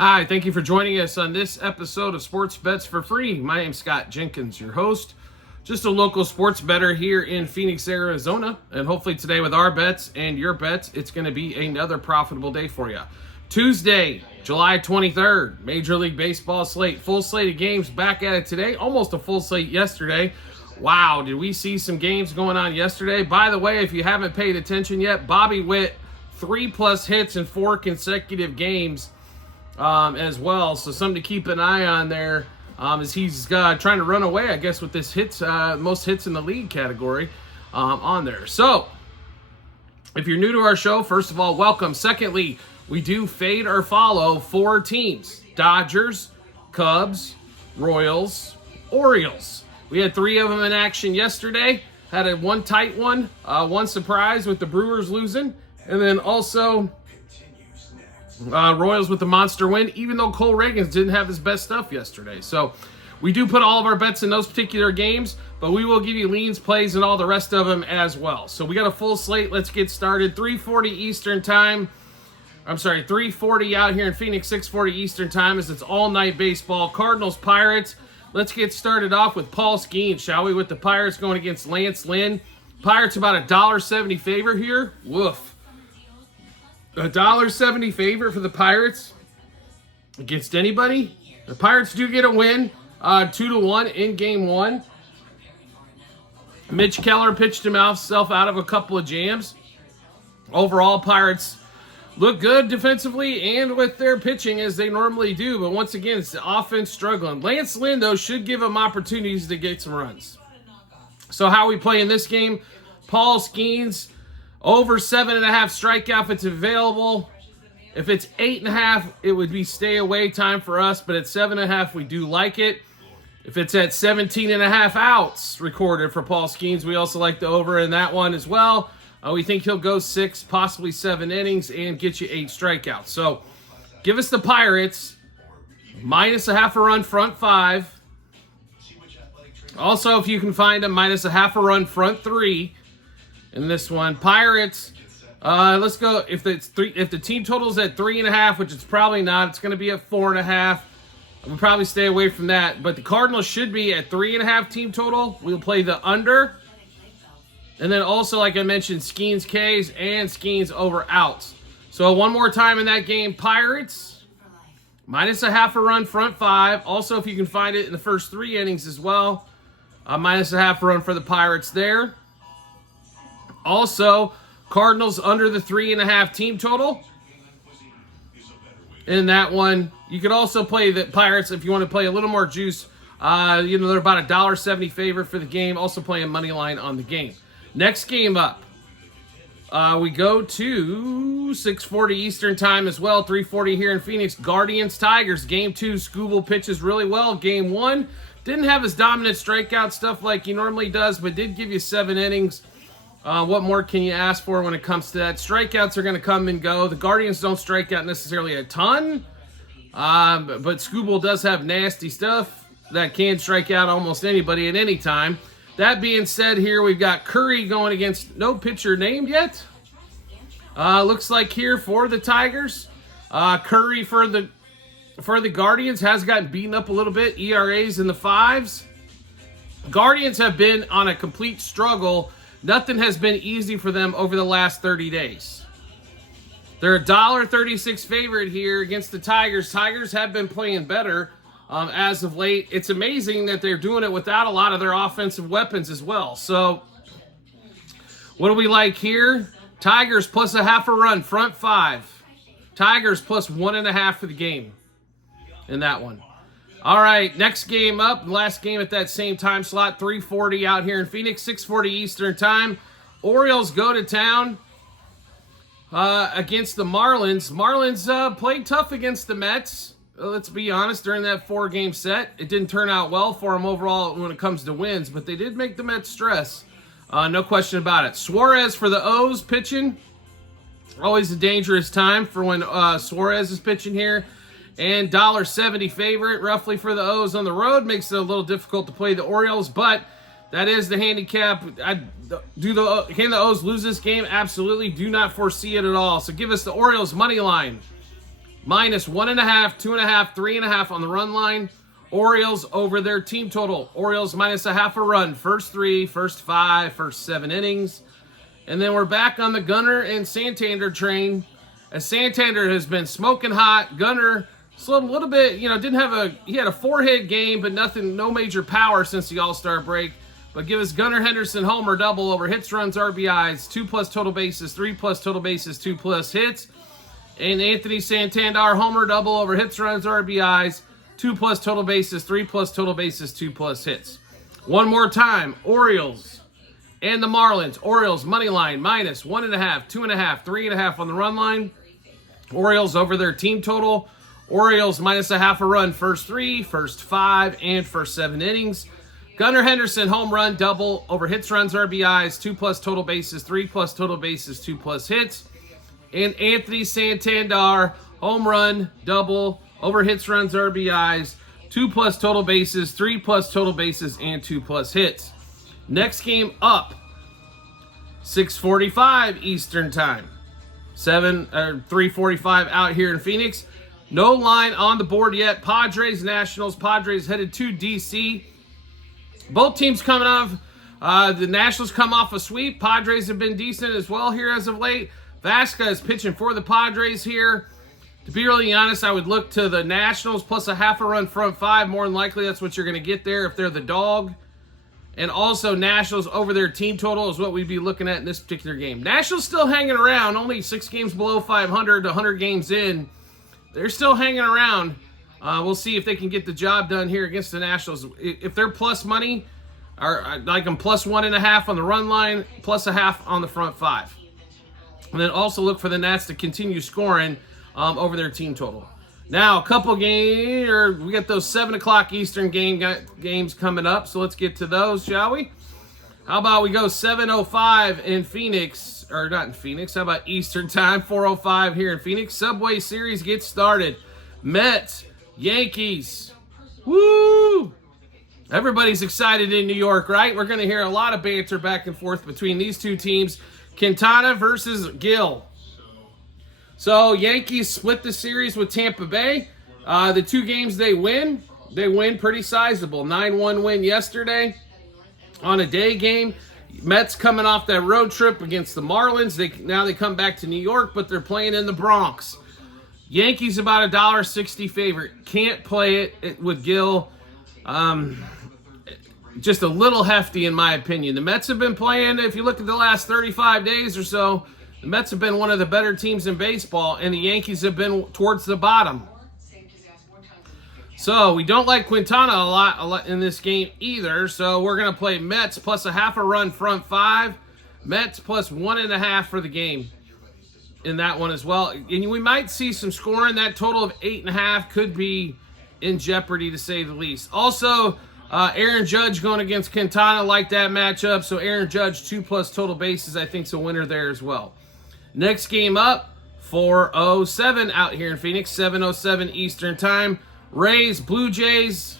Hi, thank you for joining us on this episode of Sports Bets for Free. My name's Scott Jenkins, your host. Just a local sports bettor here in Phoenix, Arizona. And hopefully today with our bets and your bets, it's going to be another profitable day for you. Tuesday, July 23rd, Major League Baseball slate. Full slate of games back at it today. Almost a full slate yesterday. Wow, did we see some games going on yesterday? By the way, if you haven't paid attention yet, Bobby Witt, 3+ hits in 4 consecutive games as well. So something to keep an eye on there as he's trying to run away, I guess, with this most hits in the league category on there. So if you're new to our show, first of all, welcome. Secondly, we do fade or follow 4 teams: Dodgers, Cubs, Royals, Orioles. We had 3 of them in action yesterday. Had one tight one, one surprise with the Brewers losing, and then also Royals with the monster win, even though Cole Reagans didn't have his best stuff yesterday. So we do put all of our bets in those particular games, but we will give you leans, plays, and all the rest of them as well. So we got a full slate. Let's get started. 3:40 Eastern time. I'm sorry, 3:40 out here in Phoenix, 6:40 Eastern time, as it's all-night baseball. Cardinals, Pirates. Let's get started off with Paul Skeens, shall we? With the Pirates going against Lance Lynn. Pirates about a $1.70 favorite here. Woof. A $1.70 favorite for the Pirates against anybody. The Pirates do get a win, 2-1 in Game 1. Mitch Keller pitched himself out of a couple of jams. Overall, Pirates look good defensively and with their pitching as they normally do. But once again, it's the offense struggling. Lance Lynn, though, should give them opportunities to get some runs. So how we play in this game? Paul Skeens, over 7.5 strikeout if it's available. If it's 8.5, it would be stay away time for us. But at 7.5, we do like it. If it's at 17.5 outs recorded for Paul Skeens, we also like the over in that one as well. We think he'll go 6, possibly 7 innings and get you 8 strikeouts. So give us the Pirates, -0.5 run, front 5. Also, if you can find them, -0.5 run, front 3 in this one. Pirates, let's go. If the team total is at 3.5, which it's probably not, it's going to be at 4.5. We'll probably stay away from that. But the Cardinals should be at 3.5 team total. We'll play the under. And then also, like I mentioned, Skeens Ks and Skeens over outs. So one more time in that game, Pirates, -0.5 run, front 5. Also, if you can find it in the first 3 innings as well, -0.5 run for the Pirates there. Also, Cardinals under the 3.5 team total. In that one, you could also play the Pirates if you want to play a little more juice. They're about a $1.70 favorite for the game. Also playing money line on the game. Next game up, we go to 6:40 Eastern time as well, 3:40 here in Phoenix. Guardians, Tigers, Game 2. Skubal pitches really well. Game 1, didn't have his dominant strikeout stuff like he normally does, but did give you 7 innings. What more can you ask for when it comes to that? Strikeouts are going to come and go. The Guardians don't strike out necessarily a ton, but Skubal does have nasty stuff that can strike out almost anybody at any time. That being said, here we've got Curry going against no pitcher named yet. Looks like here for the Tigers. Curry for the Guardians has gotten beaten up a little bit. ERAs in the 5s. Guardians have been on a complete struggle. Nothing has been easy for them over the last 30 days. They're a $1.36 favorite here against the Tigers. Tigers have been playing better as of late. It's amazing that they're doing it without a lot of their offensive weapons as well. So what do we like here? Tigers +0.5 run, front 5. Tigers +1.5 for the game in that one. All right, next game up, last game at that same time slot, 3:40 out here in Phoenix, 6:40 Eastern time. Orioles go to town against the Marlins. Marlins played tough against the Mets. Let's be honest, during that 4-game set, it didn't turn out well for them overall when it comes to wins, but they did make the Mets stress. No question about it. Suarez for the O's pitching. Always a dangerous time for when Suarez is pitching here. And $1.70 favorite roughly for the O's on the road. Makes it a little difficult to play the Orioles, but that is the handicap. Can the O's lose this game? Absolutely. Do not foresee it at all. So give us the Orioles money line. minus 1.5, 2.5, 3.5 on the run line. Orioles over their team total. Orioles minus a half a run. First 3, first 5, first 7 innings. And then we're back on the Gunnar and Santander train. As Santander has been smoking hot, Gunnar slowed a little bit, he had a 4-hit game, but no major power since the All-Star break. But give us Gunnar Henderson homer double over hits, runs, RBIs, 2+ total bases, 3+ total bases, 2+ hits. And Anthony Santander homer double over hits, runs, RBIs, 2+ total bases, 3+ total bases, 2+ hits. One more time, Orioles and the Marlins. Orioles money line minus 1.5, 2.5, 3.5 on the run line. Orioles over their team total. Orioles minus a half a run, first 3, first 5, and first 7 innings. Gunnar Henderson home run double over hits, runs, RBIs, 2+ total bases, 3+ total bases, 2+ hits. And Anthony Santander home run double over hits, runs, RBIs, 2+ total bases, 3+ total bases, and 2+ hits. Next game up, 6:45 Eastern Time. 3:45 out here in Phoenix. No line on the board yet. Padres, Nationals. Padres headed to D.C. Both teams coming off. The Nationals come off a sweep. Padres have been decent as well here as of late. Vasquez pitching for the Padres here. To be really honest, I would look to the Nationals plus a half a run front 5. More than likely, that's what you're going to get there if they're the dog. And also, Nationals over their team total is what we'd be looking at in this particular game. Nationals still hanging around. Only 6 games below 500, 100 games in. They're still hanging around. We'll see if they can get the job done here against the Nationals. If they're plus money, or like them plus 1.5 on the run line, plus a half on the front 5. And then also look for the Nats to continue scoring over their team total. Now, a couple games, we got those 7 o'clock Eastern games coming up, so let's get to those, shall we? How about we go 7:05 in Phoenix, or not in Phoenix, how about Eastern Time, 4:05 here in Phoenix. Subway Series gets started. Mets, Yankees, woo! Everybody's excited in New York, right? We're going to hear a lot of banter back and forth between these two teams. Quintana versus Gill. So Yankees split the series with Tampa Bay. The 2 games they win pretty sizable. 9-1 win yesterday on a day game. Mets coming off that road trip against the Marlins. Now they come back to New York, but they're playing in the Bronx. Yankees about $1.60 favorite. Can't play it with Gill. Just a little hefty in my opinion. The Mets have been playing, if you look at the last 35 days or so, the Mets have been one of the better teams in baseball, and the Yankees have been towards the bottom. So we don't like Quintana a lot in this game either, so we're going to play Mets plus a half a run front 5. Mets plus 1.5 for the game in that one as well. And we might see some scoring. That total of 8.5 could be in jeopardy, to say the least. Also, Aaron Judge going against Quintana, like that matchup. So Aaron Judge, 2+ total bases, I think is a winner there as well. Next game up, 4:07 out here in Phoenix, 7:07 Eastern Time. Rays, Blue Jays.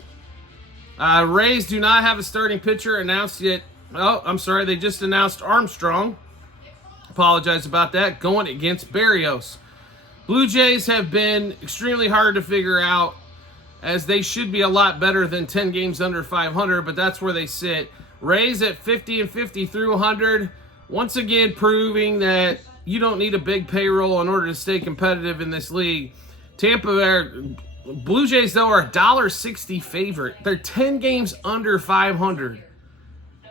Rays do not have a starting pitcher announced yet. Oh, I'm sorry, they just announced Armstrong. Apologize about that. Going against Berrios. Blue Jays have been extremely hard to figure out, as they should be a lot better than 10 games under 500, but that's where they sit. Rays at 50-50 through 100, once again proving that you don't need a big payroll in order to stay competitive in this league. Blue Jays, though, are $1.60 favorite. They're 10 games under 500.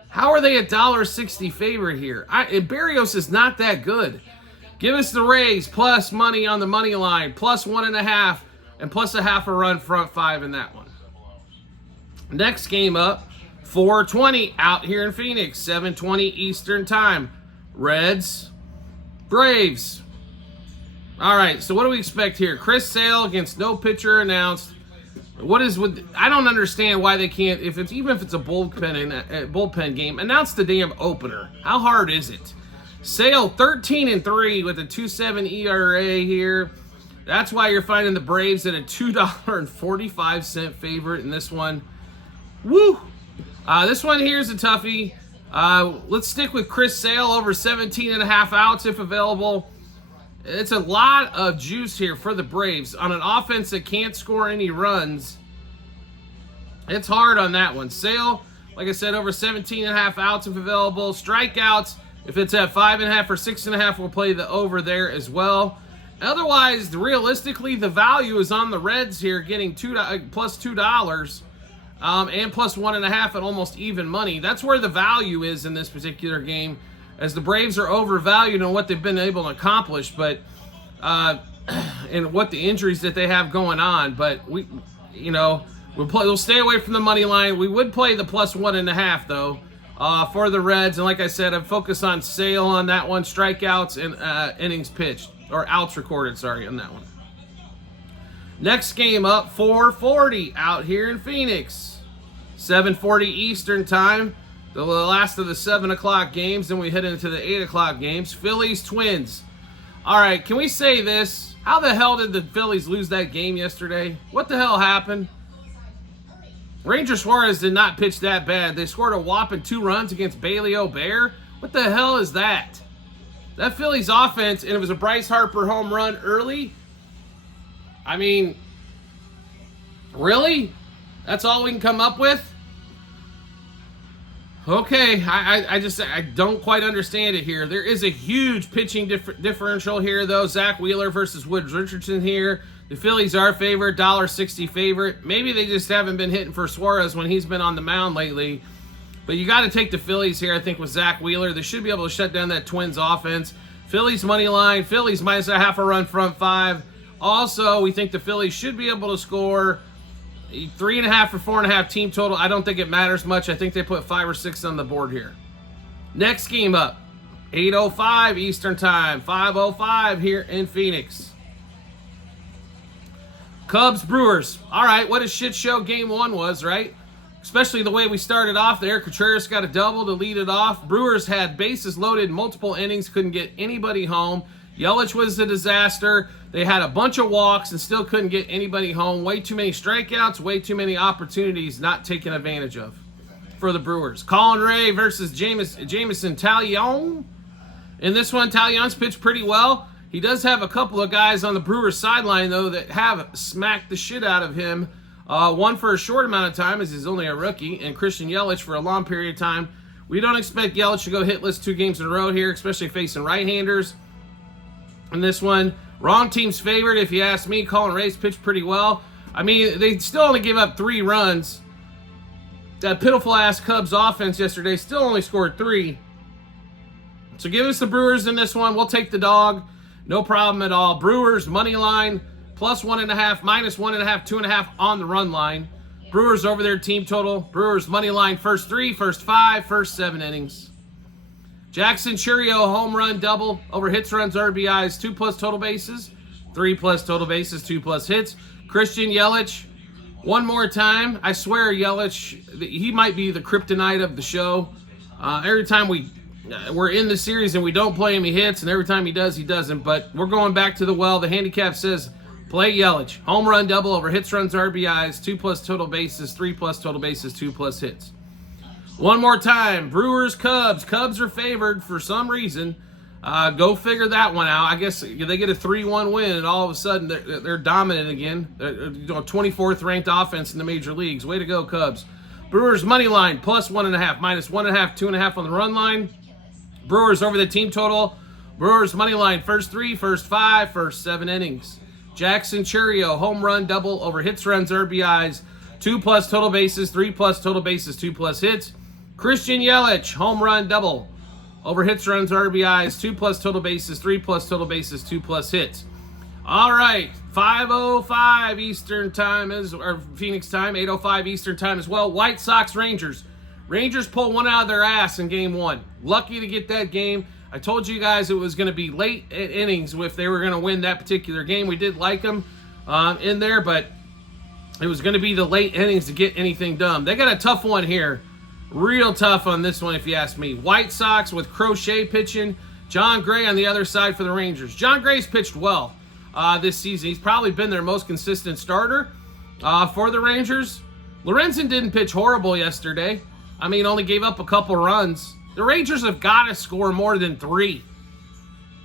How are they $1.60 favorite here? Berrios is not that good. Give us the Rays plus money on the money line, plus 1.5, and plus a half a run front 5 in that one. Next game up, 4:20 out here in Phoenix, 7:20 Eastern Time. Reds, Braves. All right, so what do we expect here? Chris Sale against no pitcher announced. I don't understand why they can't, even if it's a bullpen game, announce the damn opener. How hard is it? Sale 13-3 with a 2.7 ERA here. That's why you're finding the Braves at a $2.45 favorite in this one. Woo! This one here is a toughie. Let's stick with Chris Sale over 17.5 outs if available. It's a lot of juice here for the Braves. On an offense that can't score any runs, it's hard on that one. Sale, like I said, over 17.5 outs if available. Strikeouts, if it's at 5.5 or 6.5, we'll play the over there as well. Otherwise, realistically, the value is on the Reds here, getting plus $2 and plus 1.5 at almost even money. That's where the value is in this particular game, as the Braves are overvalued on what they've been able to accomplish, but and what the injuries that they have going on. But we'll stay away from the money line. We would play the plus 1.5 though for the Reds, and like I said, I'd focus on Sale on that one, strikeouts and innings pitched, or outs recorded, sorry, on that one. Next game up, 4:40 out here in Phoenix. 7:40 Eastern time, the last of the 7 o'clock games. Then we head into the 8 o'clock games. Phillies, Twins. All right, can we say this? How the hell did the Phillies lose that game yesterday? What the hell happened? Ranger Suarez did not pitch that bad. They scored a whopping 2 runs against Bailey O'Bear. What the hell is that? That Phillies offense, and it was a Bryce Harper home run early. I mean, really? That's all we can come up with? Okay, I don't quite understand it here. There is a huge pitching differential here, though. Zach Wheeler versus Woods Richardson here. The Phillies are favored, $1.60 favorite. Maybe they just haven't been hitting for Suarez when he's been on the mound lately. But you got to take the Phillies here, I think, with Zach Wheeler. They should be able to shut down that Twins offense. Phillies money line. Phillies minus a half a run front 5. Also, we think the Phillies should be able to score 3.5 or 4.5 team total. I don't think it matters much. I think they put 5 or 6 on the board here. Next game up, 8:05 Eastern time, 5:05 here in Phoenix. Cubs, Brewers. All right, what a shit show game 1 was, right? Especially the way we started off there. Contreras got a double to lead it off. Brewers had bases loaded, multiple innings, couldn't get anybody home. Yelich was a disaster. They had a bunch of walks and still couldn't get anybody home. Way too many strikeouts, way too many opportunities not taken advantage of for the Brewers. Colin Ray versus Jameson Taillon. In this one, Taillon's pitched pretty well. He does have a couple of guys on the Brewers sideline, though, that have smacked the shit out of him. One for a short amount of time, as he's only a rookie, and Christian Yelich for a long period of time. We don't expect Yelich to go hitless 2 games in a row here, especially facing right-handers. In this one, wrong team's favorite, if you ask me. Colin Ray's pitched pretty well. I mean, they still only gave up 3 runs. That pitiful-ass Cubs offense yesterday still only scored 3. So give us the Brewers in this one. We'll take the dog. No problem at all. Brewers, money line, plus 1.5, minus 1.5, 2.5 on the run line. Brewers over their team total. Brewers, money line, first 3, first 5, first 7 innings. Jackson Chourio, home run double over hits, runs, RBIs, 2+ total bases, 3+ total bases, 2+ hits. Christian Yelich, one more time. I swear Yelich, he might be the kryptonite of the show. Every time we're in the series and we don't play him, he hits, and every time he does, he doesn't. But we're going back to the well. The handicap says play Yelich. Home run double over hits, runs, RBIs, 2+ total bases, 3+ total bases, 2+ hits. One more time, Brewers, Cubs. Cubs are favored for some reason. Go figure that one out. I guess they get a 3-1 win, and all of a sudden they're dominant again. They're 24th ranked offense in the major leagues. Way to go, Cubs. Brewers money line, plus 1.5, minus 1.5, 2.5 on the run line. Brewers over the team total. Brewers money line, first 3, first 5, first 7 innings. Jackson Chourio, home run double over hits, runs, RBIs, 2+ total bases, 3+ total bases, 2+ hits. Christian Yelich, home run double over hits, runs, RBIs, 2+ total bases, 3+ total bases, 2+ hits. All right, 5:05 Eastern time or Phoenix time, 8:05 Eastern time as well. White Sox, Rangers. Rangers pulled one out of their ass in game 1. Lucky to get that game. I told you guys it was going to be late innings if they were going to win that particular game. We did like them in there, but it was going to be the late innings to get anything done. They got a tough one here. Real tough on this one, if you ask me. White Sox with Crochet pitching. John Gray on the other side for the Rangers. John Gray's pitched well this season. He's probably been their most consistent starter for the Rangers. Lorenzen didn't pitch horrible yesterday. I mean, only gave up a couple runs. The Rangers have got to score more than 3.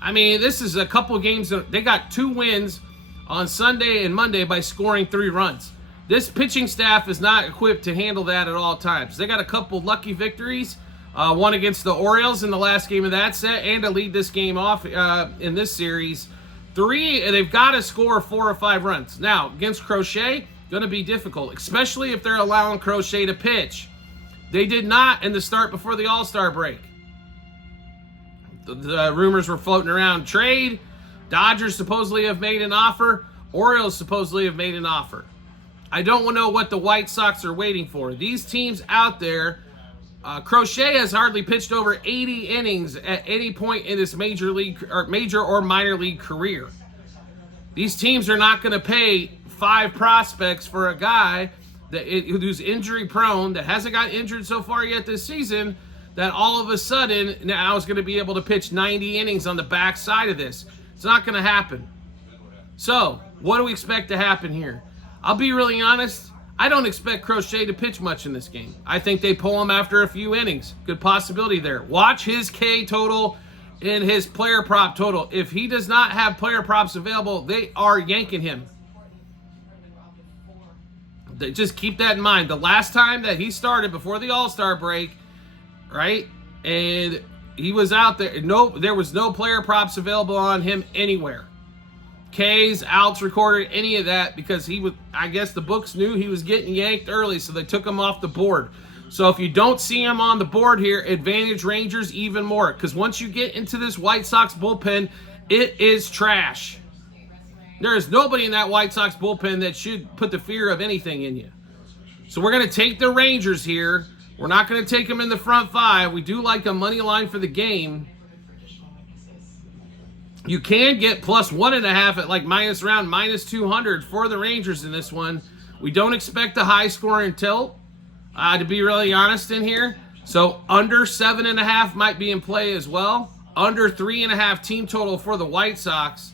I mean, this is a couple of games. They got 2 wins on Sunday and Monday by scoring 3 runs. This pitching staff is not equipped to handle that at all times. They got a couple lucky victories, one against the Orioles in the last game of that set, and to lead this game off in this series. 3, they've got to score 4 or 5 runs. Now, against Crochet, going to be difficult, especially if they're allowing Crochet to pitch. They did not in the start before the All-Star break. The rumors were floating around. Trade. Dodgers supposedly have made an offer. Orioles supposedly have made an offer. I don't know what the White Sox are waiting for. These teams out there, Crochet has hardly pitched over 80 innings at any point in his major or minor league career. These teams are not going to pay 5 prospects for a guy who's injury prone, that hasn't got injured so far yet this season, that all of a sudden now is going to be able to pitch 90 innings on the backside of this. It's not going to happen. So, what do we expect to happen here? I'll be really honest. I don't expect Crochet to pitch much in this game. I think they pull him after a few innings. Good possibility there. Watch his K total and his player prop total. If he does not have player props available, they are yanking him. Just keep that in mind. The last time that he started before the All-Star break, right, and he was out there, there was no player props available on him anywhere. K's, outs recorded, any of that, because I guess the books knew he was getting yanked early, so they took him off the board. So if you don't see him on the board here, advantage Rangers even more, because once you get into this White Sox bullpen, it is trash. There is nobody in that White Sox bullpen that should put the fear of anything in you. So we're going to take the Rangers here. We're not going to take them in the front 5. We do like a money line for the game. You can get plus 1.5 at like minus 200 for the Rangers in this one. We don't expect a high scoring tilt, to be really honest in here. So under 7.5 might be in play as well. Under 3.5 team total for the White Sox.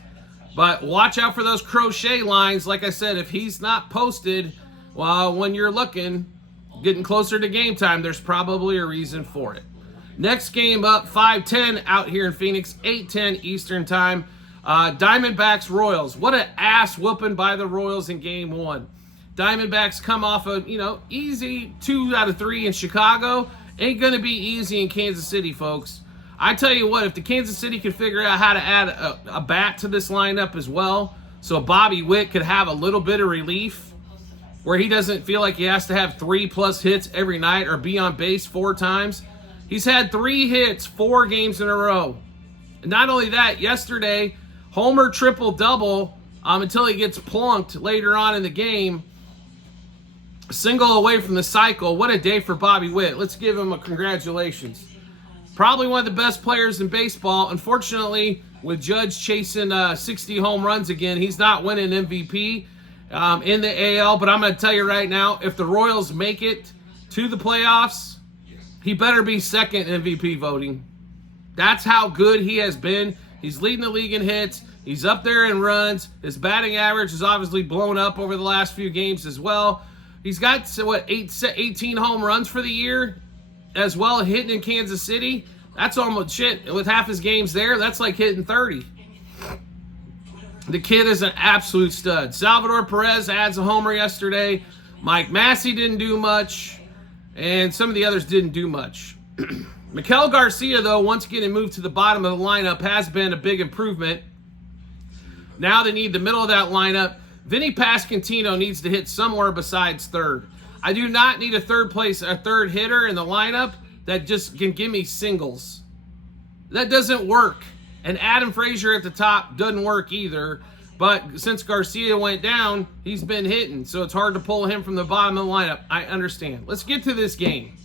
But watch out for those Crochet lines. Like I said, if he's not posted, well, when you're looking, getting closer to game time, there's probably a reason for it. Next game up, 5:10 out here in Phoenix, 8:10 Eastern time. Diamondbacks Royals. What an ass whooping by the Royals in game 1. Diamondbacks come off a easy 2 out of 3 in Chicago. Ain't gonna be easy in Kansas City, folks. I tell you what, if the Kansas City can figure out how to add a bat to this lineup as well, so Bobby Witt could have a little bit of relief, where he doesn't feel like he has to have 3+ hits every night or be on base 4 times. He's had 3 hits 4 games in a row. And not only that, yesterday, homer triple-double until he gets plunked later on in the game. Single away from the cycle. What a day for Bobby Witt. Let's give him a congratulations. Probably one of the best players in baseball. Unfortunately, with Judge chasing 60 home runs again, he's not winning MVP in the AL. But I'm going to tell you right now, if the Royals make it to the playoffs, he better be second MVP voting. That's how good he has been. He's leading the league in hits. He's up there in runs. His batting average has obviously blown up over the last few games as well. He's got, 18 home runs for the year as well, hitting in Kansas City. That's almost shit. With half his games there, that's like hitting 30. The kid is an absolute stud. Salvador Perez adds a homer yesterday. Mike Massey didn't do much. And some of the others didn't do much. Miguel Garcia, though, once getting moved to the bottom of the lineup, has been a big improvement. Now they need the middle of that lineup. Vinny Pasquantino needs to hit somewhere besides third. I do not need a third hitter in the lineup that just can give me singles. That doesn't work. And Adam Frazier at the top doesn't work either. But since Garcia went down, he's been hitting. So it's hard to pull him from the bottom of the lineup. I understand. Let's get to this game.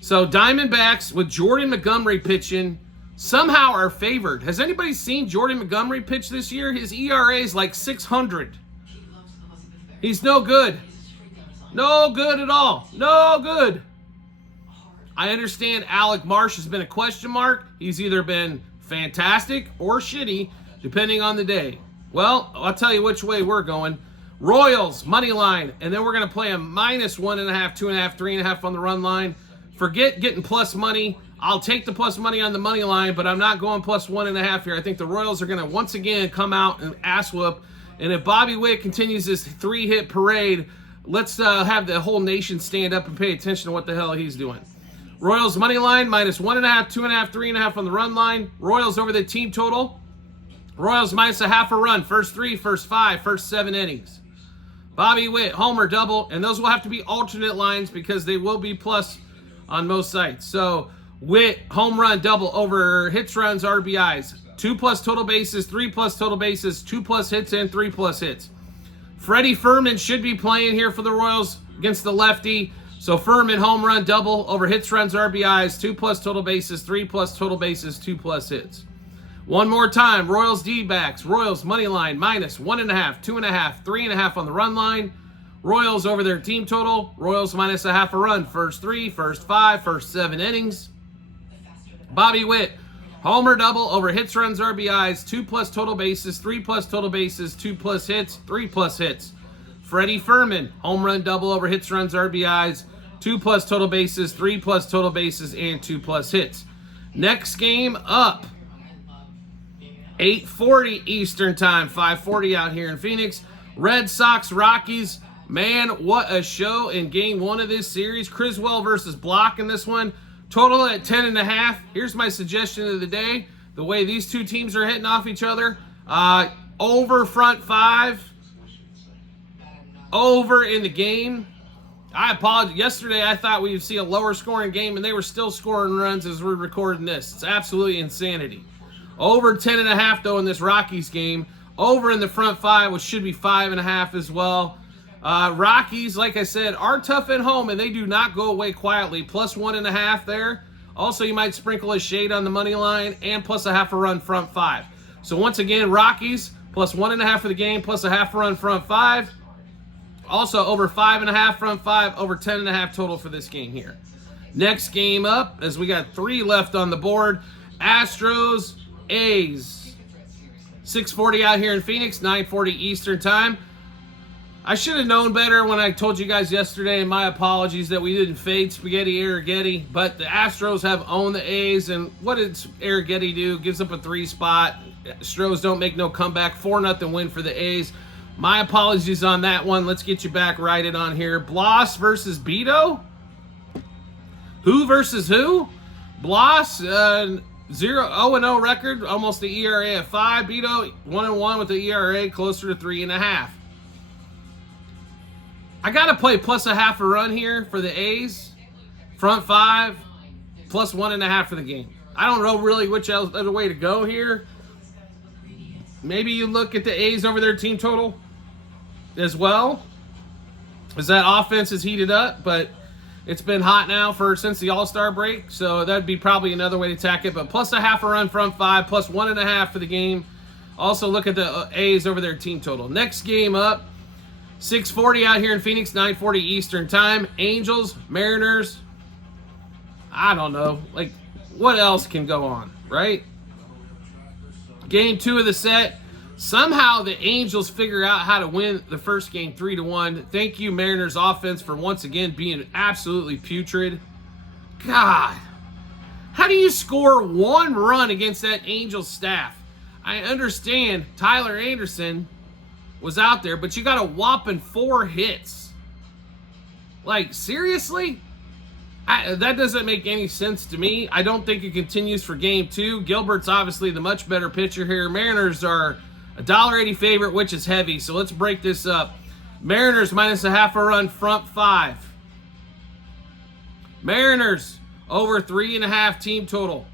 So Diamondbacks with Jordan Montgomery pitching somehow are favored. Has anybody seen Jordan Montgomery pitch this year? His ERA is like 600. He's no good. No good at all. No good. I understand Alec Marsh has been a question mark. He's either been fantastic or shitty, depending on the day. Well, I'll tell you which way we're going. Royals, money line, and then we're going to play a minus 1.5, 2.5, 3.5 on the run line. Forget getting plus money. I'll take the plus money on the money line, but I'm not going plus 1.5 here. I think the Royals are going to once again come out and ass whoop. And if Bobby Witt continues this 3-hit parade, let's have the whole nation stand up and pay attention to what the hell he's doing. Royals money line minus 1.5, 2.5, 3.5 on the run line. Royals over the team total. Royals minus 0.5 run. First 3, first 5, first 7 innings. Bobby Witt, homer, double. And those will have to be alternate lines because they will be plus on most sites. So Witt, home run, double over hits, runs, RBIs. 2+ total bases, 3+ total bases, 2+ hits, and 3+ hits. Freddie Fermin should be playing here for the Royals against the lefty. So Fermin, home run, double over hits, runs, RBIs, 2+ total bases, 3+ total bases, 2+ hits. One more time, Royals D-backs. Royals money line minus 1.5, 2.5, 3.5 on the run line. Royals over their team total. Royals minus 0.5 run. First 3, first 5, first 7 innings. Bobby Witt, homer, double over hits, runs, RBIs, 2+ total bases, 3+ total bases, 2+ hits, 3+ hits. Freddie Fermin, home run, double over hits, runs, RBIs, 2+ total bases, 3+ total bases, and 2+ hits. Next game up, 8:40 Eastern Time, 5:40 out here in Phoenix. Red Sox, Rockies. Man, what a show in Game 1 of this series. Criswell versus Block in this one. Total at 10.5. Here's my suggestion of the day. The way these two teams are hitting off each other. Over front 5. Over in the game. I apologize. Yesterday, I thought we would see a lower scoring game, and they were still scoring runs as we're recording this. It's absolutely insanity. Over 10.5, though, in this Rockies game. Over in the front 5, which should be 5.5 as well. Rockies, like I said, are tough at home, and they do not go away quietly. Plus 1.5 there. Also, you might sprinkle a shade on the money line, and plus 0.5 run front 5. So once again, Rockies, plus 1.5 for the game, plus 0.5 run front 5. Also, over 5.5 front 5, over 10.5 total for this game here. Next game up, as we got 3 left on the board. Astros, A's. 6:40 out here in Phoenix, 9:40 Eastern Time. I should have known better when I told you guys yesterday, and my apologies that we didn't fade Spaghetti Arrighetti, but the Astros have owned the A's, and what did Arrighetti do? Gives up a 3 spot. Astros don't make no comeback. 4-0 win for the A's. My apologies on that one. Let's get you back righted on here. Bloss versus Beto? Who versus who? Bloss, 0-0 record, almost the ERA of 5. Beto, 1-1 with the ERA closer to 3.5. I got to play plus 0.5 run here for the A's. Front 5, plus 1.5 for the game. I don't know really which other way to go here. Maybe you look at the A's over their team total as well, as that offense is heated up, but it's been hot now since the All-Star break, so that'd be probably another way to attack it. But plus 0.5 run front 5, plus 1.5 for the game. Also look at the A's over their team total. Next game up, 6:40 out here in Phoenix, 9:40 Eastern Time. Angels, Mariners. I don't know. Like, what else can go on, right? Game 2 of the set. Somehow the Angels figure out how to win the first game 3-1. Thank you, Mariners offense, for once again being absolutely putrid. God, how do you score 1 run against that Angels staff? I understand Tyler Anderson was out there, but you got a whopping 4 hits. Like, seriously? That doesn't make any sense to me. I don't think it continues for game 2. Gilbert's obviously the much better pitcher here. Mariners are a $1.80 favorite, which is heavy. So let's break this up. Mariners minus 0.5 run front 5. Mariners over 3.5 team total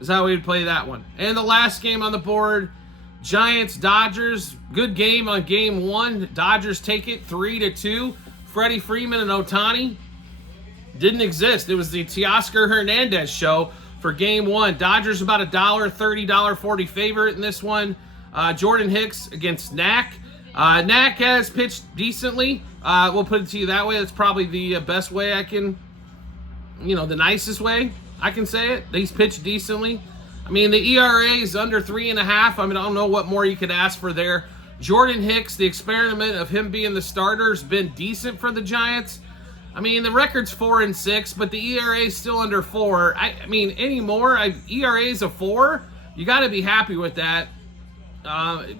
is how we would play that one. And the last game on the board, Giants, Dodgers. Good game on game 1. Dodgers take it 3-2. Freddie Freeman and Ohtani didn't exist. It was the Teoscar Hernandez show for game 1. Dodgers about $1.30, $1.40 favorite in this one. Jordan Hicks against Knack. Knack has pitched decently. We'll put it to you that way. That's probably the best way I can, the nicest way I can say it. He's pitched decently. I mean, the ERA is under 3.5. I mean, I don't know what more you could ask for there. Jordan Hicks, the experiment of him being the starter has been decent for the Giants. I mean, the record's 4-6, but the ERA is still under 4. I mean, anymore, ERA's a 4. You got to be happy with that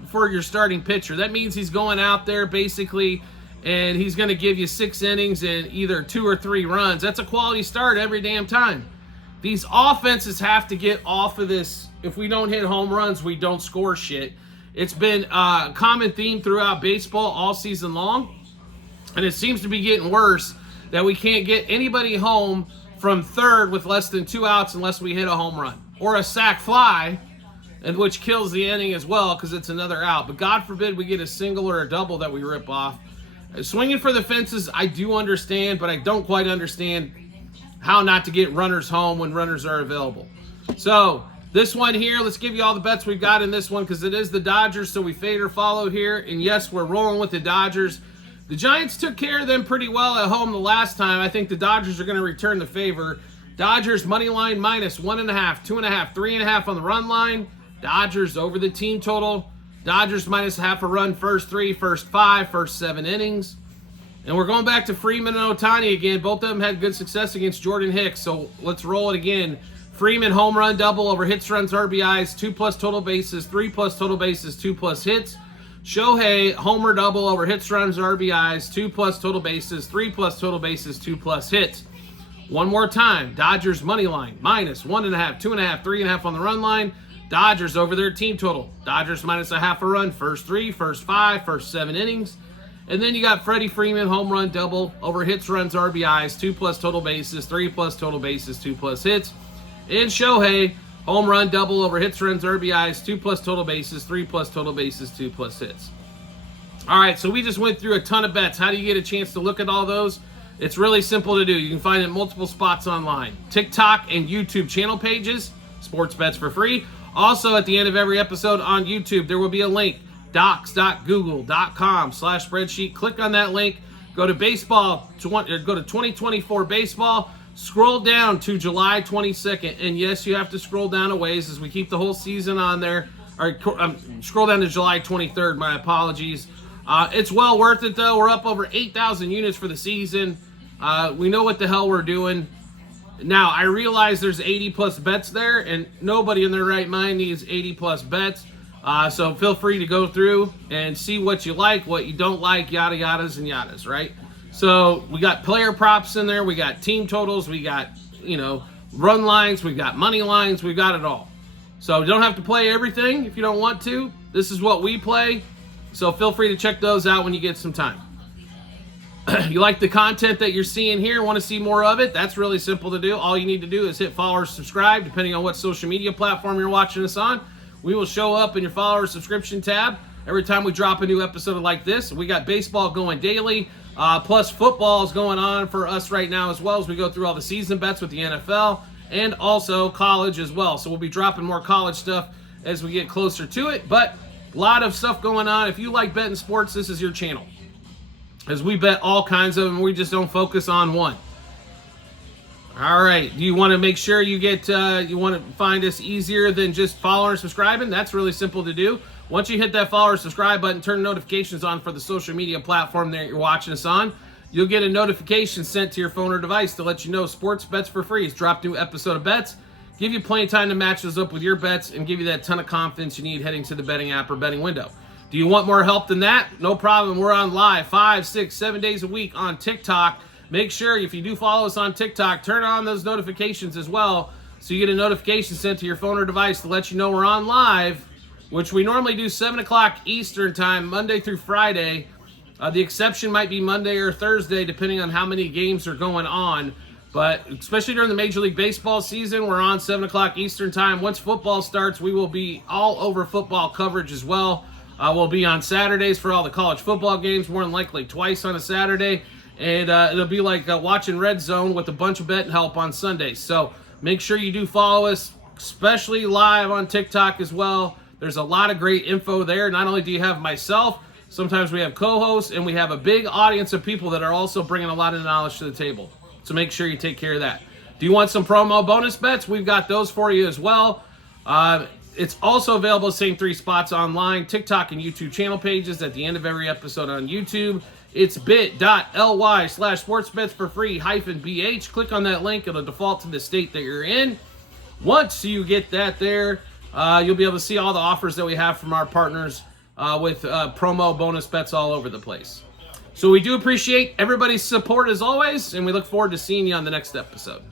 for your starting pitcher. That means he's going out there basically, and he's going to give you 6 innings and either 2 or 3 runs. That's a quality start every damn time. These offenses have to get off of this. If we don't hit home runs, we don't score shit. It's been a common theme throughout baseball all season long, and it seems to be getting worse that we can't get anybody home from third with less than 2 outs unless we hit a home run or a sac fly, and which kills the inning as well because it's another out. But God forbid we get a single or a double that we rip off. Swinging for the fences, I do understand, but I don't quite understand how not to get runners home when runners are available. So this one here, let's give you all the bets we've got in this one because it is the Dodgers, so we fade or follow here. And yes, we're rolling with the Dodgers. The Giants took care of them pretty well at home the last time. I think the Dodgers are going to return the favor. Dodgers money line minus 1.5, 2.5, 3.5 on the run line. Dodgers over the team total. Dodgers minus half a run, first 3, first 5, first 7 innings. And we're going back to Freeman and Ohtani again. Both of them had good success against Jordan Hicks, so let's roll it again. Freeman home run double over hits, runs, RBIs, 2+ total bases, 3+ total bases, 2+ hits. Shohei, homer double over hits, runs, RBIs, 2+ total bases, 3+ total bases, 2+ hits. One more time, Dodgers money line, minus 1.5, 2.5, 3.5 on the run line. Dodgers over their team total. Dodgers minus a half a run, first 3, first 5, first 7 innings. And then you got Freddie Freeman, home run double over hits, runs, RBIs, 2+ total bases, 3+ total bases, 2+ hits. And Shohei, home run double over hits, runs, RBIs, 2+ total bases, 3+ total bases, 2+ hits. All right, so we just went through a ton of bets. How do you get a chance to look at all those? It's really simple to do. You can find it in multiple spots online. TikTok and YouTube channel pages, sports bets for free. Also, at the end of every episode on YouTube, there will be a link, docs.google.com/spreadsheet. Click on that link. Go to baseball, go to 2024 baseball. Scroll down to July 22nd, and yes, you have to scroll down a ways as we keep the whole season on there. Or scroll down to July 23rd, my apologies. It's well worth it, though. We're up over 8,000 units for the season. We know what the hell we're doing. Now, I realize there's 80+ bets there, and nobody in their right mind needs 80+ bets. So feel free to go through and see what you like, what you don't like, yada, yadas, and yadas, right? So we got player props in there. We got team totals. We got, run lines. We got money lines. We got it all. So you don't have to play everything if you don't want to. This is what we play. So feel free to check those out when you get some time. You like the content that you're seeing here, want to see more of it? That's really simple to do. All you need to do is hit follow or subscribe, depending on what social media platform you're watching us on. We will show up in your follow or subscription tab every time we drop a new episode like this. We got baseball going daily, plus football is going on for us right now as well as we go through all the season bets with the NFL and also college as well. So we'll be dropping more college stuff as we get closer to it, but a lot of stuff going on. If you like betting sports, this is your channel, as we bet all kinds of them. We just don't focus on one. All right, you want to make sure you get, you want to find us easier than just following or subscribing? That's really simple to do. Once you hit that follow or subscribe button, turn notifications on for the social media platform that you're watching us on. You'll get a notification sent to your phone or device to let you know Sports Bets for Free has dropped new episode of bets. Give you plenty of time to match those up with your bets and give you that ton of confidence you need heading to the betting app or betting window. Do you want more help than that? No problem. We're on live 5, 6, 7 days a week on TikTok. Make sure if you do follow us on TikTok, turn on those notifications as well so you get a notification sent to your phone or device to let you know we're on live, which we normally do 7 o'clock Eastern time, Monday through Friday. The exception might be Monday or Thursday, depending on how many games are going on. But especially during the Major League Baseball season, we're on 7 o'clock Eastern time. Once football starts, we will be all over football coverage as well. We'll be on Saturdays for all the college football games, more than likely twice on a Saturday. And it'll be like watching Red Zone with a bunch of betting help on Sundays. So make sure you do follow us, especially live on TikTok as well. There's a lot of great info there. Not only do you have myself, sometimes we have co-hosts, and we have a big audience of people that are also bringing a lot of knowledge to the table. So make sure you take care of that. Do you want some promo bonus bets? We've got those for you as well. It's also available, same 3 spots online, TikTok and YouTube channel pages at the end of every episode on YouTube. It's bit.ly/sportsbets for free -BH. Click on that link. It'll default to the state that you're in. Once you get that there, you'll be able to see all the offers that we have from our partners with promo bonus bets all over the place. So we do appreciate everybody's support as always, and we look forward to seeing you on the next episode.